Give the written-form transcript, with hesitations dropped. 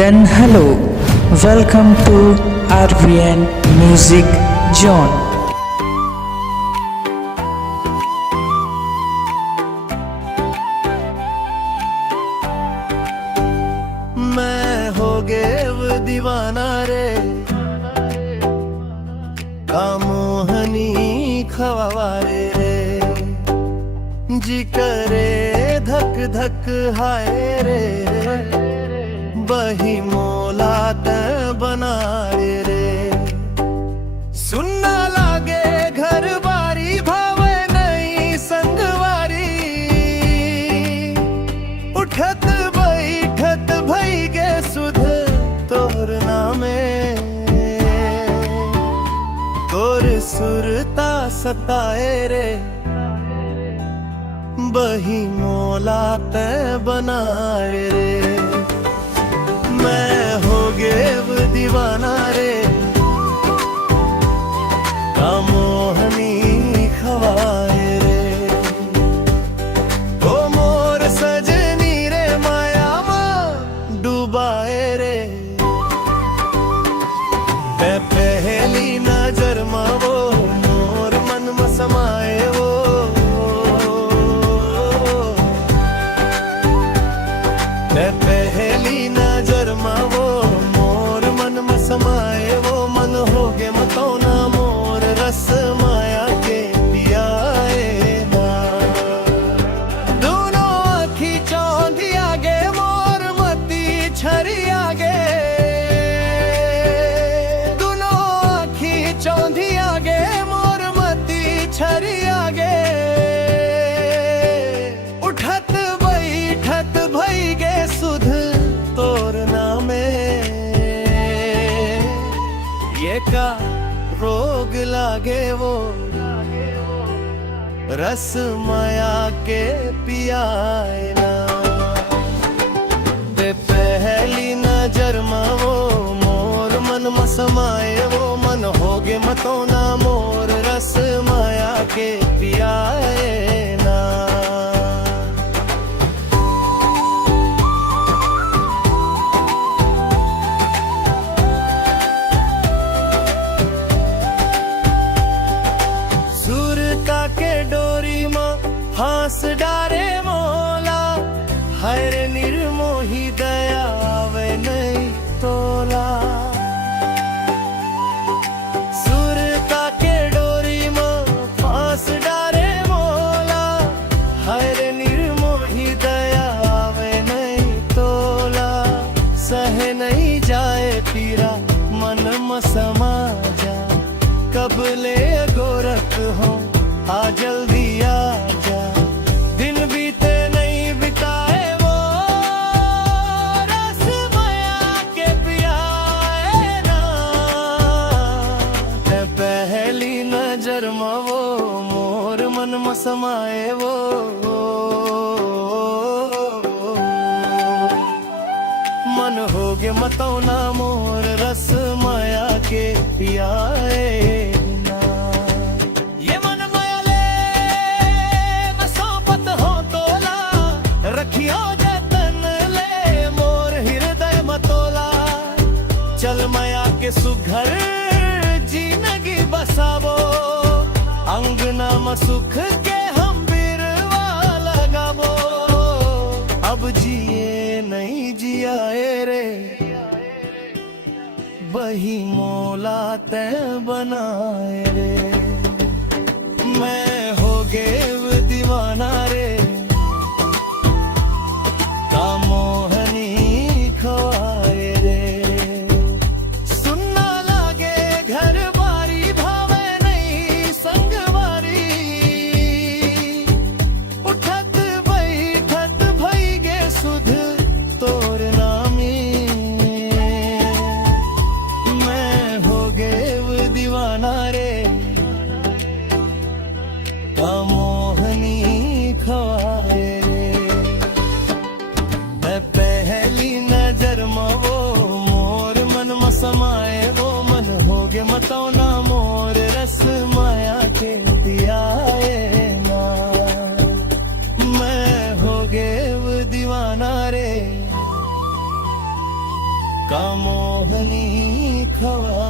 Then hello, welcome to RVN Music Zone. मैं हो गए वो दीवाना रे कामोहनी खवारे रे जी करे धक धक हाय रे बही मोला ते बनाए रे सुनना लागे घर बारी भावे नहीं संगवारी उठत बैठत भई गे सुध तोर नामे तोर सुरता सताए रे बही मोला ते बनाए रे मैं हो गए वो दीवाना रे कामोहनी खवाए रे ओ मोर सजनी रे माया में डूबाए रे मैं पहली नजर में वो मोर मन में समाए वो मैं पहली नजर में वो मोर मन में समाए वो मन हो गे मतो ना मोर रस माया के पियाए ना दोनों आँखी चौंधी आगे मोर मती छरी आगे दोनों आँखी चौंधी आगे मोर मती छरी आगे उठत बैठत भई गे सुध तोर नामे ये का रोग लागे वो रस माया के पियाए ना बे पहली नजर में वो मोर मन में समाए वो मन हो गे मतो ना मोर रस माया के पियाए ना के डोरी में फांस डारे मोला हर निर्मोही दया आवे नहीं तोला सुर का के डोरी में फांस डारे मोला हर निर्मोही दया आवे नहीं तोला सह नहीं जाए पीरा मन में समा जा कब ले गोरख हो आ जल्दी आ जा दिन बीते नहीं बिताए वो रस माया के पियाए ना ते पहली नजर में वो मोर मन में समाए वो मन हो गे मतो ना मोर रस माया के पियाए चल माया के सुघर जिंदगी बसावो अंगना में सुख के हम बिरवा लगावो अब जिए नहीं जियाए रे बही मोला ते बनाए रे मैं हो गए वो दीवाना रे कामोहनी खवाए रे दीवाना रे कामों का मोहनी खवा